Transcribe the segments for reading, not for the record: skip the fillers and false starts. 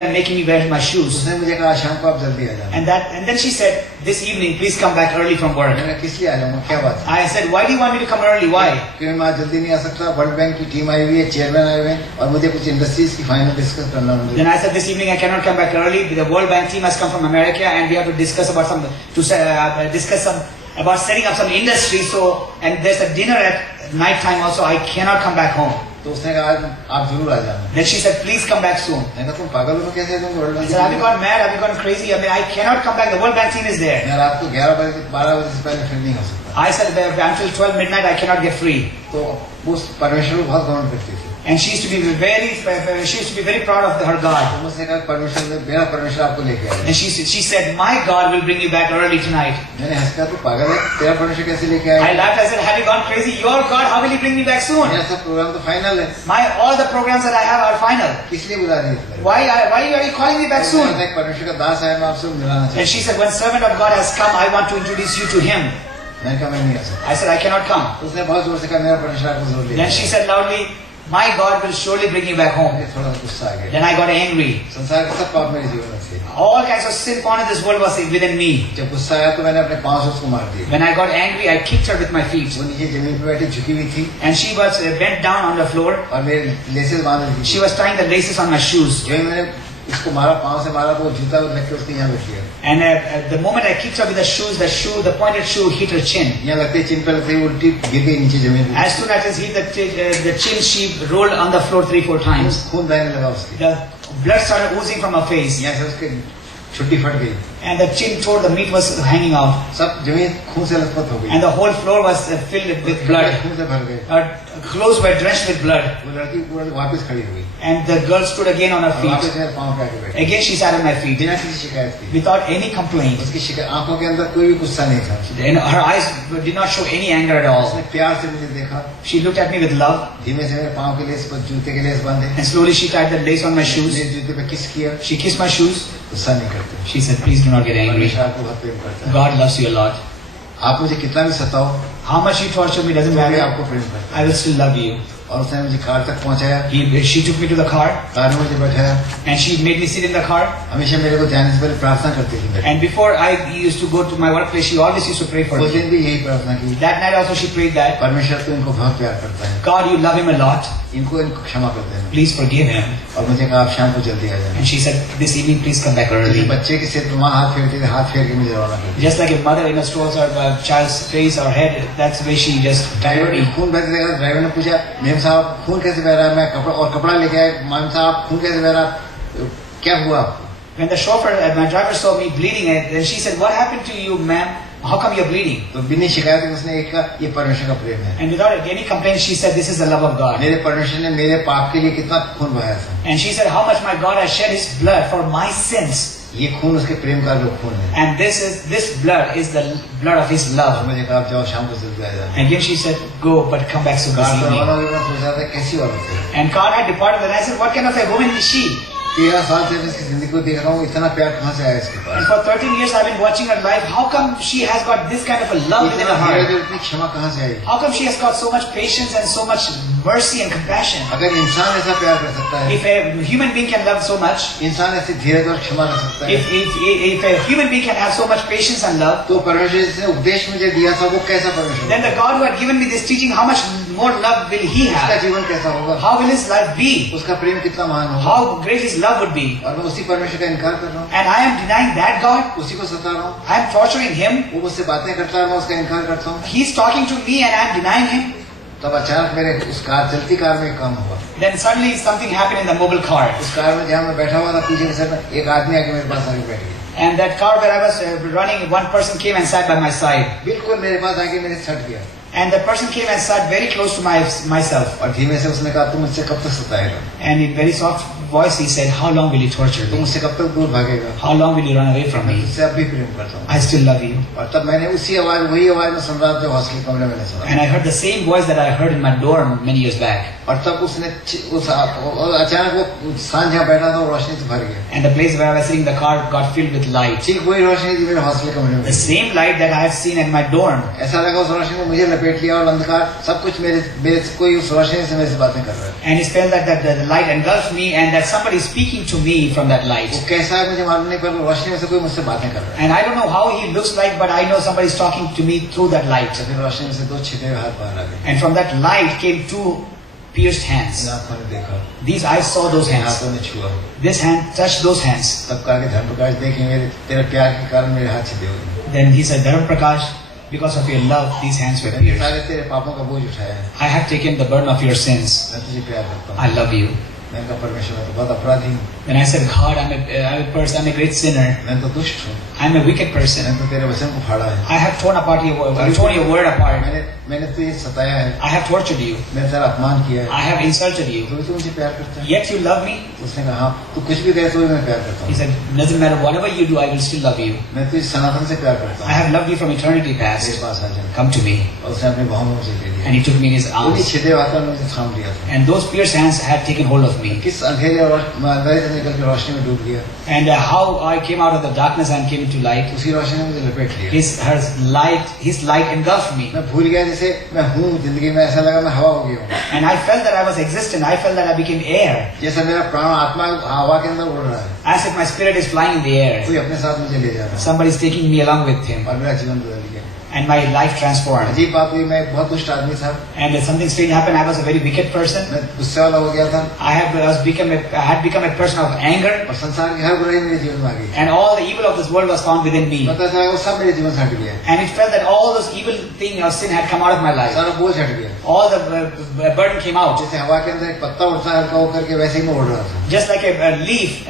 and making me wear my shoes. उसने मुझे कहा शाम को आप जल्दी आ जाना। And then she said, this evening, please come back early from work. मैंने किस लिए आ जाऊँगा, क्या बात है? I said, why do you want me to come early? Why? क्योंकि मैं आज जल्दी नहीं आ सकता, वर्ल्ड बैंक की टीम आई हुई है, चेयरमैन आए हुए हैं और मुझे कुछ इंडस्ट्रीज की फाइनल डिस्कस करना है। Then I said, this evening I cannot come back early. The World Bank team has come from America and we have to discuss about about setting up some industry. So, and there's a dinner at night time also. I cannot come back home. तो उसने कहा आप जरूर आ जाना। Then she said, please come back soon. मैंने कहा तुम पागल हो कैसे तुम world I bank? said, have you gone mad? Have you gone crazy? I mean, I cannot come back. The World Bank team is there. मैं रात को 11 बजे 12 बजे से पहले फिर नहीं हो सकता। I said, until 12 midnight I cannot get free. तो उस परमेश्वर को बहुत गौरव करती थी। And she used to be very proud of her God. तो मुझसे कहा परमेश्वर ने मेरा परमेश्वर आपको लेके आया। And she said, my God will bring you back early tonight. मैंने हंस कहा तू पागल है, तेरा परमेश्वर कैसे लेके आया? I laughed. I said, have you gone crazy? Your God, how will He bring me back soon? मेरा सब प्रोग्राम तो फाइनल है। All the programs that I have are final. किस लिए बुला रही है? Why are you calling me back soon? एक परमेश्वर का दास है, मैं आपसे मिलाना चाहता हूँ। And she said, when servant of God has come, I want to introduce you to him. मैंने कहा मैं नहीं आ सकता। I said, I cannot come. उसने बहुत जोर से कहा मेरा परमेश्वर आपको जरूर लेके आएगा। Then she said loudly, my God will surely bring you back home. मुझे थोड़ा गुस्सा आ गया। Then I got angry. संसार के सब पाप मेरे जीवन में थे। All kinds of sin porn in this world was within me. जब गुस्सा आया तो मैंने अपने पाँव से उसको मार दिया। When I got angry, I kicked her with my feet. वो नीचे जमीन पे बैठी झुकी हुई थी। And she was bent down on the floor. और मेरे लेसेस बांध रही थी। She was tying the laces on my shoes. जो मैंने इसको मारा, पाँव से मारा तो वो जूता लग के उसके यहाँ बैठ गया। And the moment I kicked her with the shoes, the pointed shoe hit her chin. यहाँ लगते चिन पे लगते उल्टी गिर गई नीचे जमीन पे। As soon as it hit the chin, she rolled on the floor 3-4 times. खून बहने लगा उसकी। The blood started oozing from her face. यहाँ से उसके छुट्टी फट गई। And the chin tore, the meat was hanging out. सब जमीन खून से लथपथ हो गई। And the whole floor was filled with blood. खून से भर गए। Her clothes were drenched with blood. वो लड़की वापस खड़ी हुई। And the girl stood again on her वापस feet. मेरे पाँव पे आके बैठी। Again she sat on my feet बिना किसी शिकायत के। without any complaint. उसकी शिकायत आंखों के अंदर कोई भी गुस्सा नहीं था। And her eyes did not show any anger at all. उसने प्यार से मुझे देखा। She looked at me with love. धीमे से मेरे पाँव के लेस पर जूते के लेस बांधे। And slowly she tied the lace on my shoes. मेरे जूते पे किस किया। She kissed my shoes. गुस्सा नहीं करते। She said, please do not get angry. परमेश्वर आपको बहुत प्रेम करता है। God loves you a lot. आप मुझे कितना भी सताओ, How much you torture me doesn't मैं भी matter. आपको प्रेम करता I will still love you. हूँ। और उसने मुझे कार तक पहुँचाया। She took me to the car car में मुझे बैठाया। and she made me sit in the car. हमेशा मेरे को जाने से पहले प्रार्थना करती थी। And before I used to go to my workplace, she always used to pray for उस me. दिन भी यही प्रार्थना की। That night also she prayed that, परमेश्वर तो इनको बहुत प्यार करता है। God, you love him a lot. इनको क्षमा कर देना। Please forgive him. और मुझे कहा आप शाम को जल्दी आ जाना। And she said, this evening please come back जैसे early. बच्चे के सिर पे माँ हाथ फेरती थी, हाथ फेर के मुझे रवाना कर दिया। Just like a mother in a strolls her child's face or head, that's the way she just driver ने खून बहते देखा। ड्राइवर ने पूछा मेम साहब खून कैसे बह रहा है? मैं कपड़ा लेके आया। मैम साहब खून कैसे बह रहा? क्या हुआ आपको? When the chauffeur, my driver saw me bleeding, and then she said, what happened to you, ma'am? How come you're bleeding? तो बिना शिकायत के उसने एक कहा ये परमेश्वर का प्रेम है। And without any complaint, she said, this is the love of God. मेरे परमेश्वर ने मेरे पाप के लिए कितना खून बहाया था। And she said, how much my God has shed His blood for my sins. ये खून उसके प्रेम का जो खून है। And this blood is the blood of His और love. मुझे कहा आप जाओ शाम को जल्दी आ जाना। And again she said, go, but come back soon this car पर evening. रवाना हुई, मैं सोच रहा था कैसी औरत है। And God had departed, and I said, what kind of a woman is she? 13 साल से मैं इसकी जिंदगी को देख रहा हूँ, इतना प्यार कहाँ से आया इसके And pass? for 13 years I've been watching her life. How come she has got this kind of a love within इतना her धीरज heart? और इतनी क्षमा कहाँ से आई? How come she has got so much patience and so much mercy and compassion? अगर इंसान ऐसा प्यार कर सकता है, If a human being can love so much, इंसान ऐसी धीरज और क्षमा कर सकता है, if a human being can have so much patience and love, तो परमेश्वर जिसने उपदेश मुझे दिया था वो कैसा परमेश्वर then the God who had given me this teaching, how much more love will He उसका have? जीवन कैसा होगा? How will His life be? उसका प्रेम कितना महान होगा? How great His love would be? और मैं उसी परमेश्वर का इनकार कर रहा हूँ, And I am denying that God. उसी को सता रहा हूँ। I am torturing Him. वो मुझसे बातें करता है, मैं उसका इनकार करता हूँ। He's talking to me and I am denying Him. तब अचानक मेरे उस कार चलती कार में एक काम हुआ। Then suddenly something happened in the mobile car. उस कार में जहाँ मैं बैठा हुआ था पीछे के सर में एक आदमी आके मेरे पास आके बैठ गया। And that car where I was running, one person came and sat by my side. बिल्कुल मेरे पास आके मेरे सट गया। And the person came and sat very close to myself. और धीमे से उसने कहा तुम मुझसे कब तक सताएगा? And in very soft voice he said, how long will you torture तुम me? मुझसे कब तक दूर भागेगा? How long will you run away from मैं me? तुझसे अब भी प्रेम करता हूँ। I still love you. और तब मैंने उसी आवाज वही आवाज में सुन रहा था जो हॉस्टल कमरे में सुना। And I heard the same voice that I heard in my dorm many years back. और तब उसने अचानक वो सांझ जहाँ बैठा था वो रोशनी से भर गया। And the place where I was sitting in the car got filled with light. ठीक वही रोशनी थी मेरे हॉस्टल कमरे में। The same light that I have seen at my dorm. ऐसा लगा उस रोशनी ने मुझे लपेट लिया और अंधकार सब कुछ मेरे कोई उस रोशनी से मेरे से बातें कर रहा है। And it felt that the light engulfed me and that somebody is speaking to me from that light. वो कैसा है मुझे मालूम नहीं, पर रोशनी में से कोई मुझसे बातें कर रहा है। And I don't know how he looks like, but I know somebody is talking to me through that light. तो फिर रोशनी में से दो छिपे हुए हाथ बाहर आ गए। And from that light came two pierced hands. इन आंखों ने देखा, These eyes saw those in hands. हाथों ने छुआ। This hand touched those hands. तब कहा कि धर्मप्रकाश देख, मेरे तेरे प्यार के कारण मेरे हाथ छिपे हुए हैं। Then he said, Dharam Prakash, because of your love, these hands were मैंने pierced. सारे तेरे पापों का बोझ उठाया है, I have taken the burden of your sins. मैं तुझे प्यार करता हूँ। I love you. मैंने कहा परमेश्वर मैं तो बहुत अपराधी हूँ, Then I said, God, I'm a person, I'm a great sinner. मैं तो दुष्ट हूँ, I'm a wicked person. मैंने तो तेरे वचन को फाड़ा है, I have torn your word apart. मैंने तुझे सताया है, I have tortured you. मैंने तेरा अपमान किया है, I have insulted you. तो भी तू मुझे प्यार करता है। Yet you love me? उसने कहा हाँ, तू कुछ भी करे तो भी मैं प्यार करता He हूँ, said, doesn't matter, whatever you do, I will still love you. मैं तुझे सनातन से प्यार करता I हूँ, have loved you from eternity मेरे past. पास आ जा। Come to me. और उसने अपने बाहों में मुझे ले लिया, And he took me in his उन्हीं arms. छिदे हाथों ने मुझे थाम लिया था। And those pierced hands had taken hold of me. किस अंधेरे और अंधेरे से निकल के रोशनी में डूब गया, And how I came out of the darkness and came into light. उसी रोशनी ने मुझे लपेट लिया। His light engulfed me. मैं भूल गया जैसे मैं हूँ जिंदगी में, ऐसा लगा मैं हवा हो गया हूँ, And I felt that I was existent. I felt that I became air. जैसे मेरा प्राण आत्मा हवा के अंदर उड़ रहा है, As if my spirit is flying in the air. कोई अपने साथ मुझे ले जा रहा है, Somebody is taking me along with him. और मेरा जीवन बदल गया। And my life transformed. अजीब बात हुई, मैं एक बहुत दुष्ट आदमी था, And something strange happened. I was a very wicked person. मैं गुस्से वाला हो गया था, I had become a person of anger. और संसार की हर बुराई मेरे जीवन में आ गई। And all the evil of this world was found within me. पता चला वो सब मेरे जीवन से हट गया, And it felt that all those evil things of sin had come out of my life. सारा बोझ हट गया। All the burden came out. जैसे हवा के अंदर एक पत्ता उड़ता है हल्का होकर के, वैसे ही मैं उड़ रहा था। Just like a leaf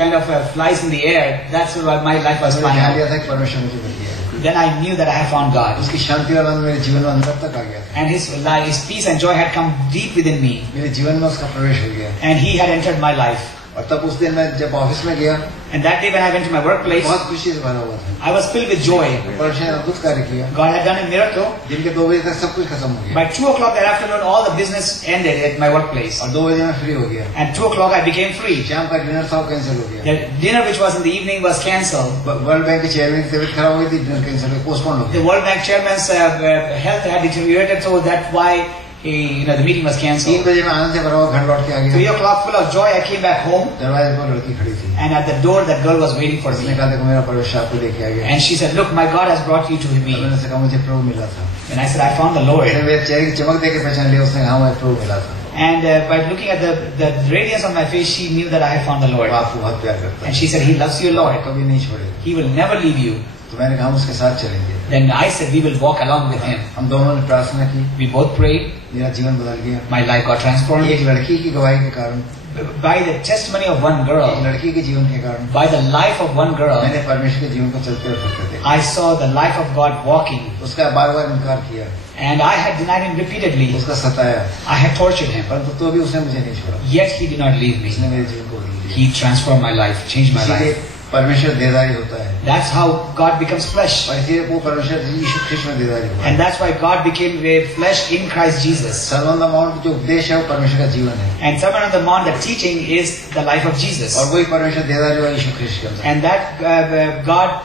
kind of flies in the air. That's what my life was मैंने flying ध्यान out. दिया था कि परमेश्वर मुझे मिल गया है, Then I knew that I had found God. उसकी शांति और आनंद मेरे जीवन में अंदर तक आ गया था, And his peace and joy had come deep within me. मेरे जीवन में उसका प्रवेश हो गया। And he had entered my life. और तब उस दिन मैं जब ऑफिस में गया, And that day when I went to my workplace, बहुत खुशी से भरा हुआ था। I was filled with joy. परमेश्वर ने अद्भुत कार्य किया, God had done a miracle. दिन के 2 बजे तक सब कुछ खत्म हो गया, By 2 o'clock that afternoon, all the business ended at my workplace. और 2 बजे मैं फ्री हो गया। And 2 o'clock I became free. शाम का डिनर था वो कैंसिल हो गया, The dinner which was in the evening was cancelled. World bank के चेयरमैन की तबीयत खराब हो गई थी, डिनर कैंसिल हो, पोस्टपोन हो The गया। World Bank chairman's health had deteriorated, so that's why the meeting was 3 cancelled. बजे मैं आनंद से भरा हुआ घर लौट के आ 3 गया, o'clock, full of joy, I came back home. दरवाजे पर लड़की खड़ी थी, And at the door, that girl was waiting for उसने me. कहा देखो मेरा परमेश्वर आपको लेके आ गया। And she said, "Look, my God has brought you to और me." मैंने उससे कहा मुझे प्रभु मिला था, And I said, "I found the Lord." उसने मेरे चेहरे की चमक देख के पहचान लिया, उसने कहा हाँ, मैं प्रभु मिला था, And by looking at the radiance of my face, she knew that I had found the वो Lord. आपको बहुत प्यार करता And है, she said, "He loves you, और Lord. कभी नहीं छोड़ेगा। He will never leave you." तो मैंने कहा हम उसके साथ चलेंगे। Then I said, "We will walk along with him." हम दोनों ने प्रार्थना की, We both prayed. मेरा जीवन बदल गया। My life got transformed. एक लड़की की गवाही के कारण, By the testimony of one girl, एक लड़की के जीवन के कारण by the life of one girl, मैंने परमेश्वर के जीवन को चलते और फिरते देखा। I saw the life of God walking. उसका बार बार इनकार किया, And I had denied him repeatedly. उसका सताया, I had tortured him. परंतु तो भी उसने मुझे नहीं छोड़ा, Yet he did not leave me. उसने मेरे जीवन को बदल दिया। He transformed my life, changed my इसीलिए life. परमेश्वर देदारी होता है, That's how God becomes flesh. और इसीलिए वो परमेश्वर यीशु ख्रिस्त में देदारी हुआ है। And that's why God became a flesh in Christ Jesus. Servant the mount जो उपदेश है वो परमेश्वर का जीवन है, And Sermon on the Mount, the teaching is the life of Jesus. और वही परमेश्वर देदारी हुआ यीशु ख्रिस्त के अंदर। And that God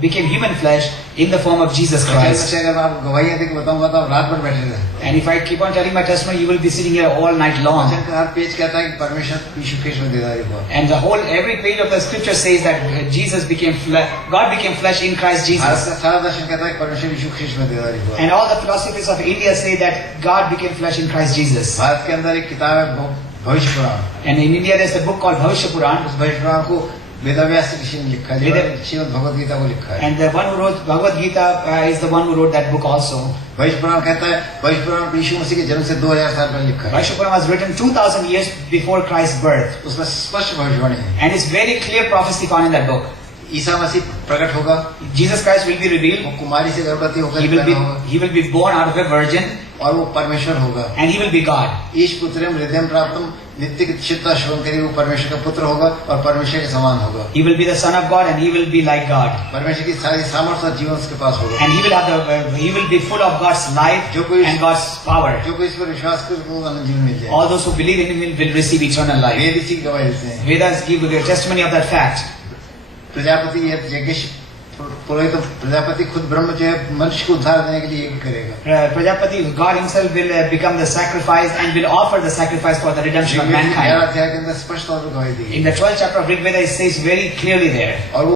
became human flesh in the form of Jesus Christ. अगर मैं आपको गवाहियां देकर बताऊंगा तो आप रात भर बैठे रहे। And if I keep on telling my testimony, you will be sitting here all night long. वचन का हर पेज कहता है कि परमेश्वर यीशु ख्रिस्त में देदारी हुआ। And every page of the scripture says that Jesus became God became flesh in Christ Bharat Jesus. का सारा दर्शन कहता है कि परमेश्वर यीशु ख्रिस्त में देदारी हुआ। And all the philosophies of India say that God became flesh in Christ Jesus. Bharat के अंदर एक किताब है भविष्य पुराण, And in India there's a book called Bhavishya Puran. उस भविष्य पुराण को वेदव्यास ऋषि ने लिखा है, वेद- श्रीमद् भगवद गीता को लिखा है। And the one who wrote Bhagavad Gita is the one who wrote that book also. भविष्य पुराण कहता है, भविष्य पुराण यीशु मसीह के जन्म से 2000 साल पहले लिखा है, Bhavishya Puran was written 2000 years before Christ's birth. उसमें स्पष्ट भविष्यवाणी है। And it's very clear prophecy found in that book. Isa Masih प्रकट होगा, Jesus Christ will be revealed. वो कुमारी से गर्भवती होकर पैदा होगा, He will be born out of a virgin. और वो परमेश्वर होगा। And he will be God. ईश पुत्रम हृदय प्राप्तम नित्य की चित्ता श्रवण करी, वो परमेश्वर का पुत्र होगा और परमेश्वर के समान होगा। He will be the son of God and he will be like God. परमेश्वर की सारी सामर्थ्य और जीवन उसके पास होगा। And he will be full of God's life जो कोई and God's power. जो कोई इस पर विश्वास करे उसको अनंत जीवन मिल जाए। All those who believe in him will receive eternal life. वेद इसी की गवाही देते हैं। Vedas give the testimony of that fact. Prajapati Yagnesh पुरोहित प्रजापति खुद ब्रह्म जो है मनुष्य को उद्धार देने के लिए यज्ञ करेगा। Prajapati, God himself will become the sacrifice and will offer the sacrifice for the redemption of Rigveda के 11 mankind. अध्याय के अंदर स्पष्ट तौर पर गवाही दी In the 12th chapter of Rig Veda, it says very clearly there. और